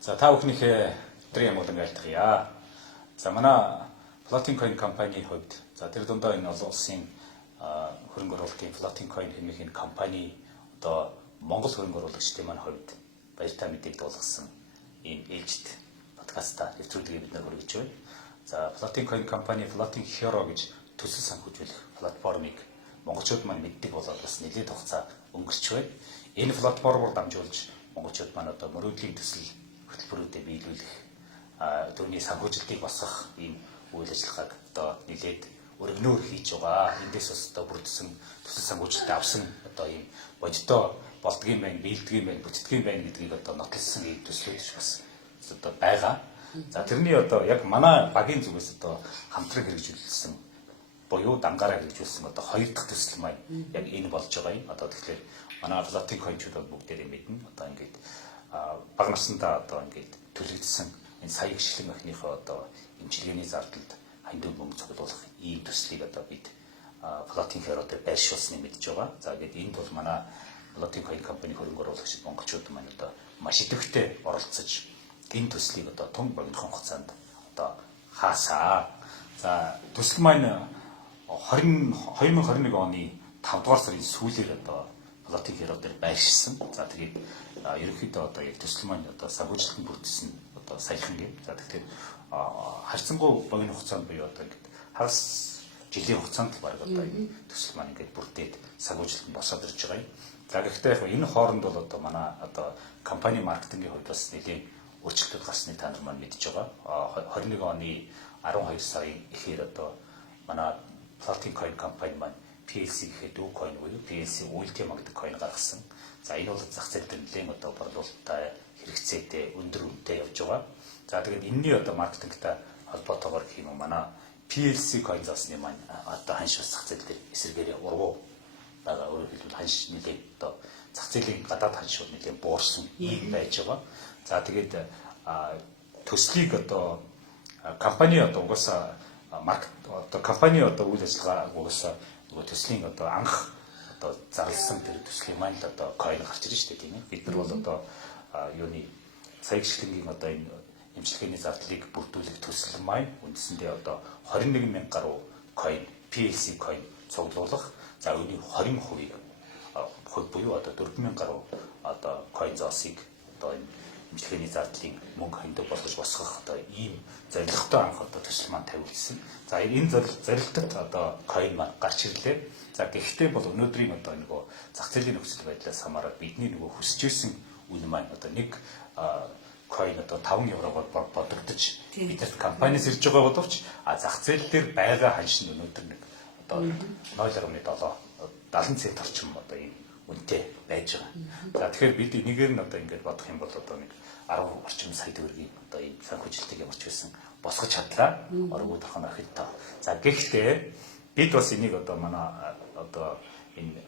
За та бүхнийхээ өдрийн ямууд айлтгая. За манай Floating Coin компанийн хувьд за тэр дундаа энэ олон улсын хөрөнгө оруулалтын Floating Coin хэмээх энэ компани одоо Монгол хөрөнгө оруулагчдын маань хувьд баяртай мэдээлэл болгосон ийм ээлжид подкаста нэвтрүүлгийг бид хүргэж байна. За Floating Coin компани Floating Hero гэж төсөл санхүүжүүлэх платформыг монголчууд маань мэддэг болоод бас нэлээд хугацаа өнгөрч байна. Энэ платформоор дамжуулж монголчууд маань одоо мөрөөдлийн төсөл хөтөлбөрүүдэд биелүүлэх түүний санхүүжилтийг босгох ийм үйл ажиллагааг одоо нэлээд өргөнөөр хийж байгаа. Эндээс бас одоо бүрдсэн төсөл санхүүжилтийг авсан одоо ийм бодитоо болдгийм байх, биелдгийм байх, бүтдгийм байх гэдгийг одоо нотлсон ийм төслүүд бас одоо байгаа. За тэрний одоо яг манай багийн зүгээс одоо хамтран хэрэгжүүлсэн буюу дангаараа хэрэгжүүлсэн одоо хоёр дахь төсөл маань яг энэ болж байгаа юм. Одоо тэгэхээр манай Floating Coin-чууд бүгдээрээ мэднэ. Одоо ингээд бага насндаа одоо ингээд төлөгдсөн энэ сая гişлэн охиныхоо одоо эмчилгээний зардалд хандив мөнгө цуглуулах ийм төслийг одоо бид Floating Hero дээр байршуулсныг мэдж байгаа. За ингээд энд бол манай Floating Coin компани хөрөнгө оруулагчид монголчууд маань одоо маш идэвхтэй оролцож энэ төслийг одоо том богинохон хугацаанд одоо хаасаа. За төсөл маань 2021 оны 5 дугаар сарын сүүлээр одоо Floating Hero дээр байршсан. За тэгээд ерөнхийдөө одоо яг төсөл маань одоо санхүүжилтөнд бүрдсэн одоо саяхан гэв. За тэгэхээр харьцангуй богино хугацаанд буюу одоо ингээд хагас жилийн хугацаанд баг одоо энэ төсөл маань ингээд бүрдээд санхүүжилтөнд босоод ирж байгаа юм. За гэхдээ яг энэ хооронд бол одоо манай одоо компани маркетингийн хувьд бас нэлийн өөрчлөлтүүд гарсныг та нар маань мэдж байгаа. 21 оны 12 сарын эхээр одоо манай Floating Coin компани маань PLC гэхэд дүү coin буюу PLC Ultima гэдэг coin гаргасан. За энэ бол зах зээл дээр нэлээд одоо борлуулалттай хэрэгцээтэй өндөр үнэтэй явж байгаа. За тэгээд энэний одоо маркетингтай холбоотойгоор гэх юм уу манай PLC coin засны маань одоо ханш зах зээл дээр эсэргээрээ ургуу байгаа. Өөрөөр хэлбэл ханш нэлээд одоо зах зээлийн гадаад ханш нэлээд буурсан юм байж байгаа. За тэгээд төслийг одоо компани одоо угаасаа маркет одоо компани одоо үйл ажиллагаа угаасаа төслийн одоо анх одоо зарласан тэр төслийн маань л одоо coin гарч ирж штэ тийм ээ. Бид нар бол одоо юуны сая гişлэнгийн одоо энэ эмчилгээний зардлыг бүрдүүлэх төсөл маань үндсэндээ одоо 21,000 гаруй coin PLC coin цуглуулах. За үүний 20% хувь буюу одоо 4,000 гаруй одоо coin зоосыг одоо энэ эмчилгээний зардлын мөнгө хандив болгож босгох одоо ийм зорилготой анх одоо төсөл маань тавигдсан. За энэ зорилготод одоо coin маань гарч ирлээ. За гэхдээ бол өнөөдрийн одоо нөгөө зах зээлийн нөхцөл байдлаас хамаарат бидний нөгөө хүсэж ирсэн үн маань одоо нэг coin одоо 5 еврогоор бодогдож бидэрт компаниас ирж байгаа боловч зах зээл дээр байгаа ханш нь өнөөдөр нэг одоо 0.7 70 цент орчим одоо ийм үнэтэй байж байгаа. За тэгэхээр бид нэгээр нь одоо ингэж бодох юм бол одоо нэг 10 орчим сая төгрөгийн одоо ийм санхүүжилтийг ямарч байсан босгож чадлаа. Оргууд ахын охидтой. За гэхдээ бид бас энийг одоо манай одоо энэ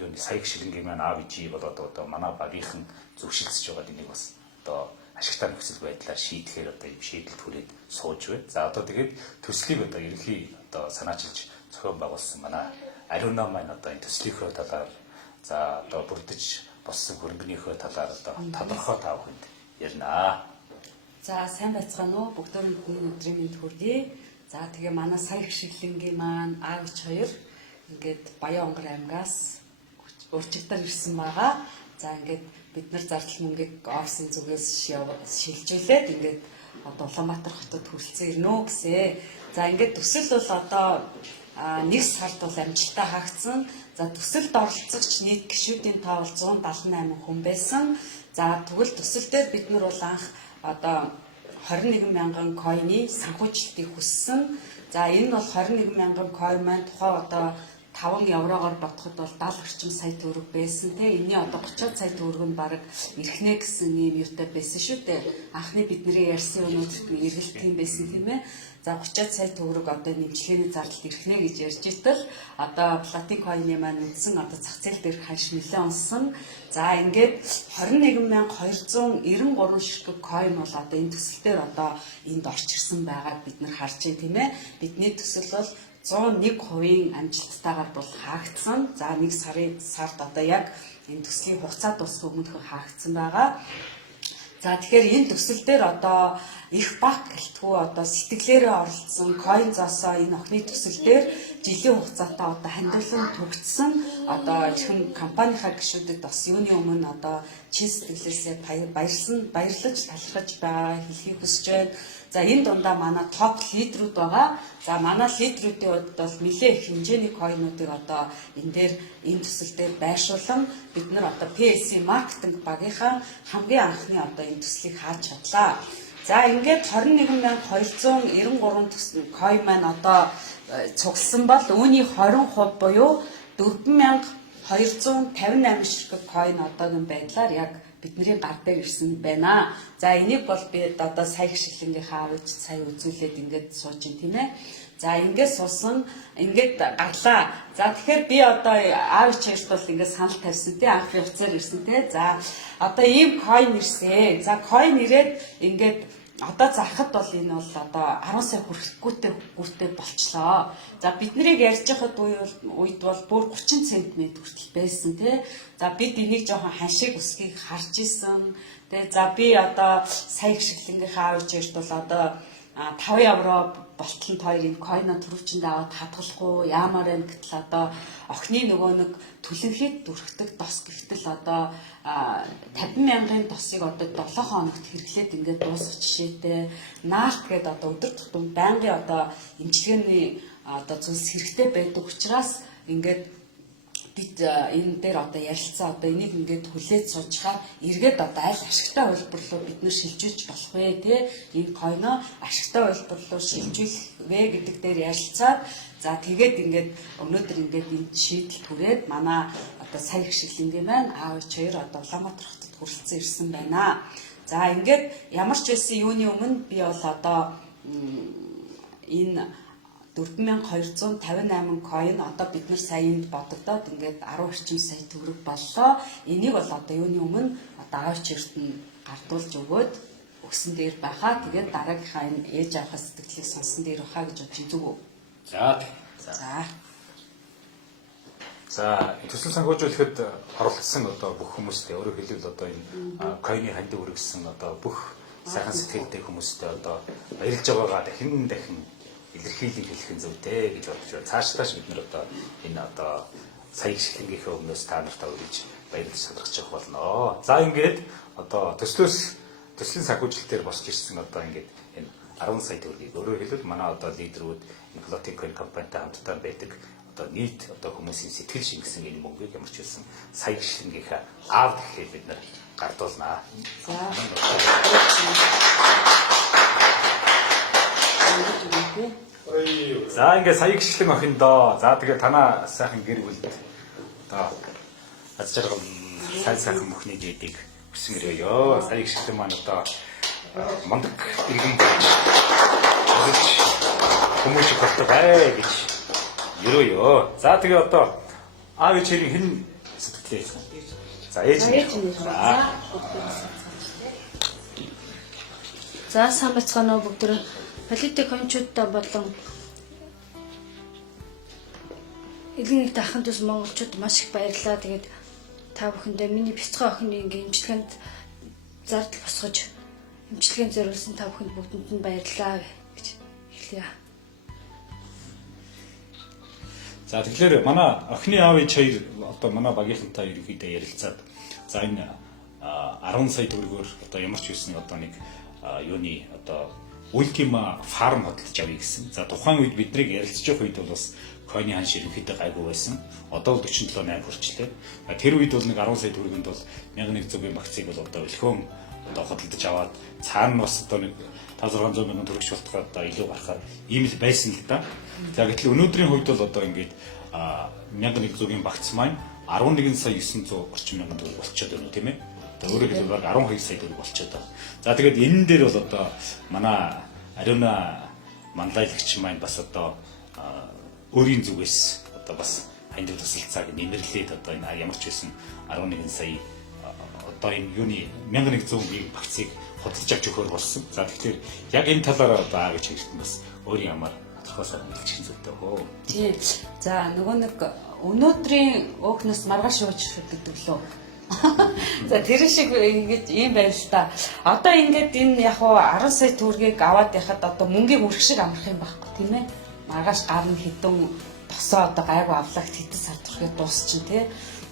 юу сая гişлэнгийн маань AVG болоод одоо манай багийнхан зөвшөлдөж байгаа энийг бас одоо ашигтай нөхцөл байдлаар шийдэхээр одоо ийм шийдэлт хүрээд сууж байна. За одоо тэгээд төслийг одоо ерөнхий одоо санаачилж зохион байгуулсан манай Ариуна маань одоо энэ төслийнхөө талаар за одоо бүрдэж боссон хөрөнгөнийхөө талаар одоо тодорхой тав хүнд ярина. За сайн байцгаана уу? Бүгдөө өдрийн мэнд хүргэе. За тэгээ манай сая гişлэнгийн маань аавч хоёр ингээд Баян-Онгор аймгаас урчигдаар ирсэн байгаа. За ингээд бид нар зардал мөнгийг офисын зүгээс шилжүүлээд ингээд одоо Улаанбаатар хотод хүрэлцэн ирнэ үү гэсэн. За ингээд төсөл бол одоо нэг сард бол амжилттай хаагдсан. За төсөлд оролцогч нийт гишүүдийн тоо бол 178 хүн байсан. За тэгвэл төсөл дээр бид нар бол анх одоо 21,000 coin-ы санхүүжилтийг хүссэн. За энэ бол 21,000 coin маань тухай одоо 5 еврогоор бодоход бол 70 орчим сая төгрөг байсан те. Энийн одоо 30 сая төгрөг нь баг эрхнэ гэсэн ийм юутай байсан шүү дээ. Анхны бидний ярьсан юмнуудад эргэлт юм байсан тийм ээ. За 30 сая төгрөг одоо нэмжлэгийн зардалд ирхнэ гэж ярьж итэл одоо Floating Coin-ы маань үндсэн одоо зах зээл дээр ханш нэлээд онсон. За ингээд 21,293 ширхэг coin бол одоо энэ төсөл дээр одоо энд орч ирсэн байгааг бид нар харж байна тийм ээ. Бидний төсөл бол 101% амжилттайгаар бол хаагдсан. За нэг сард одоо яг энэ төслийн хугацаа дуусах өмнөх хаагдсан байгаа. За тэгэхээр энэ төсөл дээр одоо их баг гэлтгүү одоо сэтгэлээрээ оролцсон coin зоосоо энэ охины төсөл дээр жилийн хугацаатай одоо хандивлан төгссөн одоо ихэнх компанийнхаа гишүүдэд бас юуны өмнө одоо чин сэтгэлээсээ баярлаж талархаж байгаа хэлхийг хүсэж байна. За энэ дундаа манай топ лидерүүд байгаа. За манай лидерүүдийн хувьд бол нэлээд их хэмжээний coin-уудыг одоо энэ дээр энэ төсөл дээр байршуулан бид нар одоо PLC маркетинг багийнхаа хамгийн анхны одоо энэ төслийг хааж чадлаа. За ингээд 21293 төсөл coin маань одоо цугласан бол үүний 20% буюу 4258 ширхэг coin одоогийн байдлаар яг бидний гар дээр ирсэн байна. За энийг бол би одоо сая гişлэнгийнхаа авч сая үзүүлээд ингээд сууж ин тийм ээ. За ингээд суусан, ингээд гарлаа. За тэгэхээр би одоо аав чирт бол ингээд санал тавьсан тий анх явцаар ирсэн тий. За одоо ийм coin ирсэн. За coin ирээд ингээд одоо зархад бол энэ бол одоо 10 сая хүрэхгүйтэй болчлоо. За биднийг ярьж байхад үед бол бүр 30 цм хүртэл байсан тий. За бид энийг жоохон ханшиг өсгийг харж исэн. Тэгээ за би одоо сая гişлэнгийнхаа авч ирт бол одоо 5 евро болтолд хоёр энэ coin-а төрөвчөнд аваад хадгалахгүй яамаар юм гэтэл одоо охины нөгөө нэг түлэнхийд дүрхдэг дос гэхтэл одоо 50 мянган досыг одоо 7 хоногт хэрэглээд ингээд дуусах жишээтэй наалт гээд одоо өдөр тутам байнгын одоо эмчилгээний одоо зүйлс хэрэгтэй байдаг учраас ингээд бид энэ дээр одоо ярилцсан одоо энийг ингээд хүлээж суучаар эргээд одоо аль ашигтай хувилбар руу бид нэр шилжүүлж болох вэ те энэ coin-о ашигтай хувилбар руу шилжүүлэх вэ гэдэг дээр ярилцаад за тэгээд ингээд өнөөдөр ингээд энэ шийдэл түрээд манай одоо сая гişлэнгийн маань аав хоёр одоо Улаанбаатар хотод хүрэлцэн ирсэн байна. За ингээд ямар ч байсан юуны өмнө би бол одоо энэ 4258 coin одоо бид нар саянд бодогдоод ингээд 10 орчим сая төгрөг боллоо. Энийг бол одоо юуны өмнө одоо аав чирт нь гардуулж өгөөд өгсөн дээр байхаа. Тэгээд дараагийнхаа энэ ээж авахаа сэтгэлийг сонсон дээр байхаа гэж бодчих зүг үү? За төсөл санхүүжүүлэхэд оролцсон одоо бүх хүмүүстээ өөрөөр хэлбэл одоо энэ coin-ы хандив өргөссөн одоо бүх сайхан сэтгэлтэй хүмүүстээ одоо баярлж байгаагаа дахин илэрхийлэл хэлэх нь зүйтэй гэж бодож байна. Цааш бид нар одоо энэ одоо сая гişлэнгийнхээ өмнөөс та нартаа үргэлж баярлж санахчих болно. За ингээд одоо төслийн санхүүжилтээр босч ирсэн одоо ингээд энэ 10 сая төгрөгийг өөрөөр хэлбэл манай одоо лидерүүд энэ Floating Coin компанитай хамтдаа байдаг одоо нийт одоо хүмүүсийн сэтгэл шингэсэн энэ мөнгөийг ямар ч хэлсэн сая гişлэнгийнхээ аав гэхэд бид нар гардуулнаа. За ингээд сая гişлэн охиндоо. За тэгээ танаа сайхан гэр бүлд одоо аз жаргал сайхан мөхний дээдийг хүсэн өрөөё. Сая гişлэн маань одоо мондөг иргэн болж хүмүүс болтой гэж өрөөё. За тэгээ одоо аав ээжийн хэн сэтгэлээ. За ээж нь. За сайн бацгаана уу бүгд. Политик хончуудтай болон эдгээр нэг дахин төс монголчууд маш их баярлалаа. Тэгээд та бүхэндээ миний бяцхан охины ингээ имчилгээнд зардал босгож имчилгээнд зориулсан та бүхэнд бүгдэнд нь баярлалаа гэж хэлье. За тэгэхээр манай охины аав ээж хоёр одоо манай багийнхантай ерөнхийдөө ярилцаад за энэ 10 сая төгрөгөөр одоо ямар ч үсний одоо нэг юуны одоо Ultima Farm хөдөлж авъя гэсэн. За тухайн үед биднийг ярилцж явах үед бол бас coin-ы ханш ерөнхийдөө гайгүй байсан. Одоо бол 47.8 хүрчлээ. Тэр үед бол нэг 10 сая төгрөгөнд бол 1100 багцыг бол одоо өлхөөн одоо хөдөлж аваад цаана нь бас одоо нэг 500-600 мянган төгрөг шалтгаан одоо илүү гарахаар ийм л байсан л да. За гэтэл өнөөдрийн хувьд бол одоо ингээд 1100-ийн багц маань 11 сая 900 орчим мянган төгрөг болчиход байна тийм ээ. Өөрөөр хэлбэл 12 сая төгрөг болчиход байна. За тэгээд энэ дээр бол одоо манай Ариуна манлайлагч маань бас одоо өөрийн зүгээс одоо бас хандив тусалцааг нэмэрлээд одоо энэ ямар ч байсан 11 сая одоо энэ юуны 1100-ийн багцыг хөдөлж авч өгөхөр болсон. За тэгэхээр яг энэ талаараа одоо аа гэж хэлсэн бас өөрийн ямар тодорхойлсоор хэлчих зүйтэй хөө. Тийм. За нөгөө нэг өнөөдрийн өөхнөөс маргааш ууж гэдэг лөө. За тэр шиг ингэж ийм байл л та. Одоо ингээд энэ яг хуу 10 сая төгрөгийг аваад яхад одоо мөнгийг үрэх шиг амрах юм байхгүй тийм ээ. Маргааш гарна хідэн тосоо одоо гайгүй авлагт хэдэн сар турхыг дуусчин тий.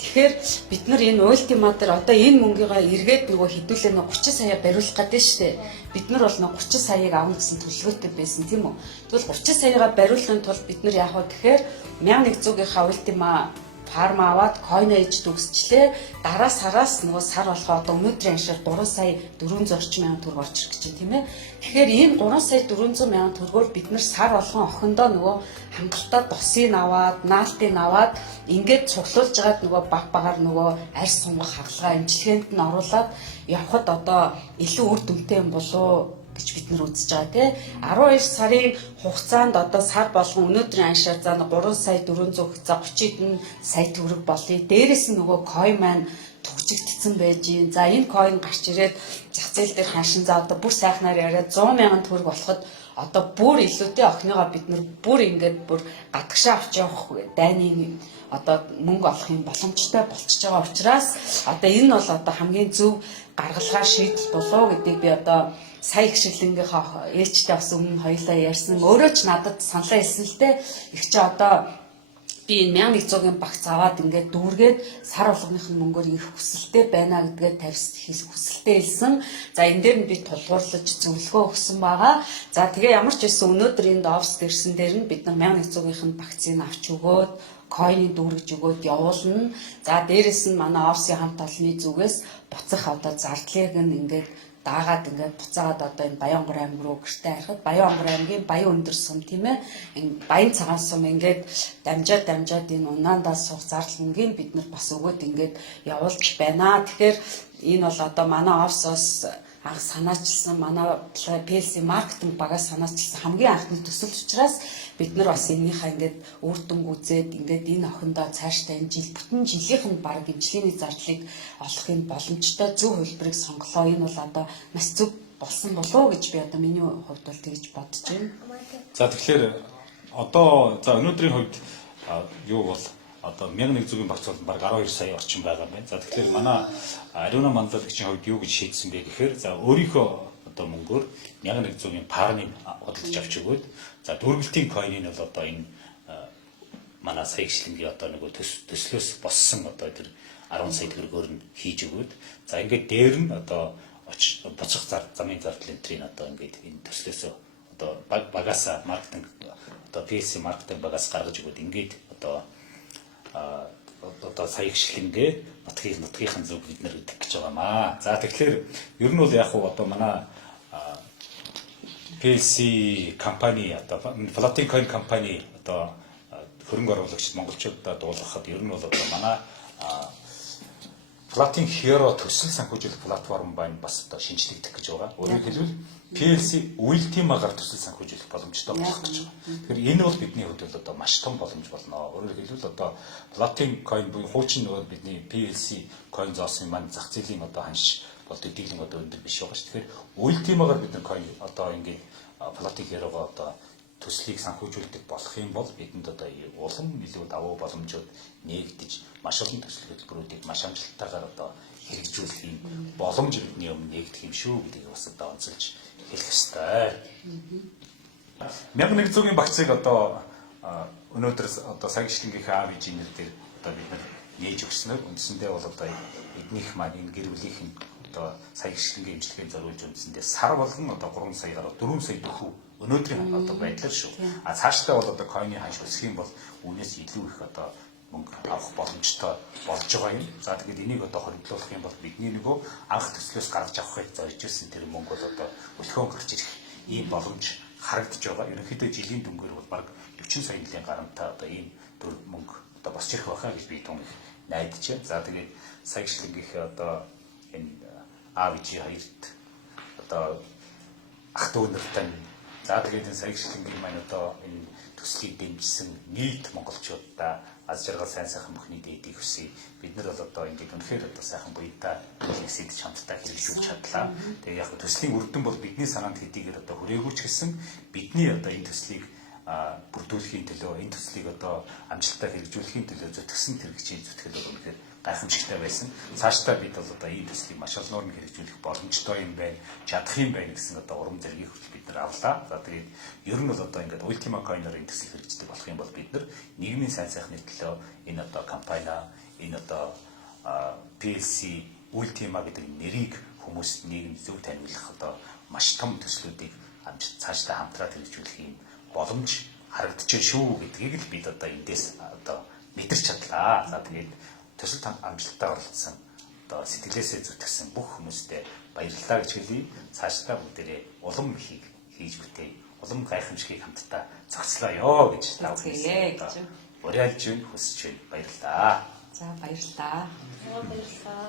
Тэгэхээр бид нар энэ ультимат дээр одоо энэ мөнгөийгөө эргээд нөгөө хэдүүлээ нөгөө 30 сая бариулах гэдэг шүү дээ. Бид нар бол нөгөө 30 саяыг авна гэсэн төлөвлөгөөтэй байсан тийм үү. Тэгвэл 30 саягаа бариулахын тулд бид нар яах вэ гэхээр 1100-ийнхаа ультима фарм аваад койн ээж дүгсчлээ. Дараа сараас нөгөө сар болохоо одоо өнөөдрийн аншаар 3 сая 400 орчим мянган төгрөг орж ирэх гэж байна тийм ээ. Тэгэхээр энэ 3 сая 400 мянган төгрөгөөр бид нар сар болгон охиндоо нөгөө хангалттай досыг аваад, наалтыг аваад ингээд цуглуулж жагаад нөгөө баг багаар нөгөө арьс сунгах хагалгаа эмчилгээнд нь оруулаад явхад одоо илүү үр дүнтэй юм болоо гэж бид нар үзэж байгаа тий. 12 сарын хугацаанд одоо сар болгон өнөөдрийн аншаар за 3 сая 400 за 30 сая төгрөг болъё. Дээрээс нь нөгөө койн маань түгжигдсэн байж гин. За энэ койн гарч ирээд зах зээл дээр ханшин за одоо бүр сайхнаар яриад 100 мянган төгрөг болоход одоо бүр илүүтэй охиныгоо бид нар бүр ингээд бүр гадагшаа авч явах дайны одоо мөнгө олох юм боломжтой болчихж байгаа учраас одоо энэ нь бол одоо хамгийн зөв гаргалгаа шийдэл болоо гэдгийг би одоо сая их шиглэнгийнхаа ээжтэй бас өмнө хоёлаа ярьсан. Өөрөө ч надад саналаа хэлсэн л дээ. Их чи одоо би энэ 1100-ын багц аваад ингээд дүүргээд сар болгоных нь мөнгөөр ирэх хүсэлтэй байна гэдгээ хүсэлтэй хэлсэн. За энэ дээр нь би тулгуурлаж зөвлөгөө өгсөн байгаа. За тэгээ ямар ч байсан өнөөдөр энд офс дэрсэн дээр нь бид нар 1100-ын багцыг авч өгөөд койныг дүүргэж өгөөд явуулна. За дээрэс нь манай офсын хамт олонны зүгээс буцах одоо зардлыг нь ингээд даагаад ингээд буцаагаад одоо энэ Баянгор аймаг руу гэртээ харахад Баянгор аймгийн Баян өндөр сум тийм ээ энэ Баян цагаан сум ингээд дамжаад энэ унаандаа суух зардал мөнгийг бид нар бас өгөөд ингээд явуулж байна. Тэгэхээр энэ бол одоо манай офсоос анх санаачилсан манай PLC маркетинг багаас санаачилсан хамгийн анхны төсөл учраас бид нар бас энэнийхээ ингээд үр дүнг үзээд ингээд энэ охиндоо цаашдаа энэ жил бүтэн жилийнх нь баг эмчилгээний зардлыг олохын боломжтой зөв хөлбөрийг сонголоо. Энэ бол одоо маш зөв болсон болов уу гэж би одоо миний хувьд бол тэгж бодож байна. За тэгэхээр одоо за өнөөдрийн хувьд юу бол одоо 1100-ийн багц бол баг 12 сая орчим байгаа юм байна. За тэгэхээр манай Ариуна манлайлагчийн хувьд юу гэж шийдсэн бэ гэхээр за өөрийнхөө одоо мөнгөөр 1100-ийн парныг худалдаж авч өгөөд за дүүргэлтийн койныг бол одоо энэ манай сая гişлэнгийн одоо нөгөө төслөөс боссон одоо тэр 10 сая төгрөгөөр нь хийж өгөөд за ингээд дээр нь одоо буцах замын зардал энтрийн одоо ингээд энэ төслөөс одоо багасаа маркетинг одоо PLC маркетинг багаас гаргаж өгөөд ингээд одоо сая гişлэнгээ нутгийнхын зөв бид нар гэдэг гэж байгаамаа. За тэгэхээр ер нь бол яг уу одоо манай PLC компани одоо Floating Coin компани одоо хөрөнгө оруулагчид монголчуудад дуулгахад ер нь бол одоо манай Floating Hero төсөл санхүүжүүлэх платформ байна бас одоо шинжлэгдэх гэж байгаа. Өөрөөр хэлбэл PLC Ultima-гаар төсөл санхүүжүүлэх боломжтой болох гэж байгаа. Тэгэхээр энэ бол бидний хувьд бол одоо маш том боломж болно. Өөрөөр хэлбэл одоо Floating Coin буюу хуучин нөгөө бидний PLC coin зоосон маань зах зээлийн одоо ханш бол төдийлөн одоо өндөр биш байгаа шүү. Тэгэхээр Ultima-гаар бид нар coin одоо ингээд Floating Hero-гоо одоо төслийг санхүүжүүлдэг болох юм бол бидэнд одоо улам илүү давуу боломжууд нээгдэж маш олон төсөл хөтөлбөрүүдийг маш амжилттайгаар одоо хэрэгжүүлэх юм боломж бидний өмнө нээгдэх юм шүү гэдгийг бас одоо онцолж хэлэх ёстой. 1100-ийн багцыг одоо өнөөдөр одоо сая гişлэнгийнхээ аав ээжийн нэр дээр одоо бид нар нээж өгснөөр үндсэндээ бол одоо эднийх маань энэ гэр бүлийнх нь одоо сая гişлэнгийн эмчилгээнд зориулж үндсэндээ сар болгон одоо 3 сая гаруй 4 сая төгрөг өнөөдрийн одоо байдлаар шүү. А цаашдаа бол одоо койны ханш өсөх юм бол үүнээс илүү их одоо мөнгө авах боломжтой болж байгаа юм. За тэгээд энийг одоо хоригдлуулах юм бол бидний нөгөө анх төслөөс гаргаж авахыг зорж ирсэн тэр мөнгө бол одоо өлхөөн гарч ирэх ийм боломж харагдаж байгаа. Ерөнхийдөө жилийн дүнгээр бол баг 40 сая жилийн гарантай одоо ийм төр мөнгө одоо босч ирэх байхаа гэж би тун найдаж байна. За тэгээд сая гişлэнгийнхээ одоо энэ аав ээжийн хоёрт одоо ах дүү нартай за тэгээд энэ сая гişлэнгийн маань одоо энэ төслийг дэмжсэн нийт монголчуудаа аз жаргал сайн сайхан бүхний дээдийг хүсье. Бид нар бол одоо ингээд үнэхээр одоо сайхан буянтай хэлсэд чамдтай хэрэгжүүлж чадлаа. Тэгээд яг төслийн үр дүн бол бидний санаанд хэдийгээр одоо хүрээгүй ч гэсэн бидний одоо энэ төслийг бүрдүүлэхийн төлөө энэ төслийг одоо амжилттай хэрэгжүүлэхийн төлөө зүтгэсэн хэрэгжийн зүтгэл бол үнэхээр гайхамшигтай байсан. Цаашдаа бид бол одоо ийм төслийг маш олноор нь хэрэгжүүлэх боломжтой юм байна, чадах юм байна гэсэн одоо урам зориг хүртэл бид нар авлаа. За тэгээд ер нь бол одоо ингээд Ultima Coin-оор энэ төсөл хэрэгждэг болох юм бол бид нар нийгмийн сайн сайхны төлөө энэ одоо компани, энэ одоо PLC Ultima гэдэг нэрийг хүмүүст нийгэм зөв таниулах одоо маш том төслүүдийг цаашдаа хамтраад хэрэгжүүлэх юм боломж харагдчихэ шүү гэдгийг л бид одоо эндээс одоо мэдэрч чадлаа. За тэгээд төсөлд амжилттай оролцсон одоо сэтгэлээсээ зүтгэсэн бүх хүмүүстээ баярлалаа гэж хэлье. Цаашдаа бүгдээрээ улам ихийг хийж бүтээе. Улам гайхамшигыг хамтдаа зогслоё гэж гэж уриалж хүсэж байна. Баярлалаа. За баярлалаа. Баярлалаа.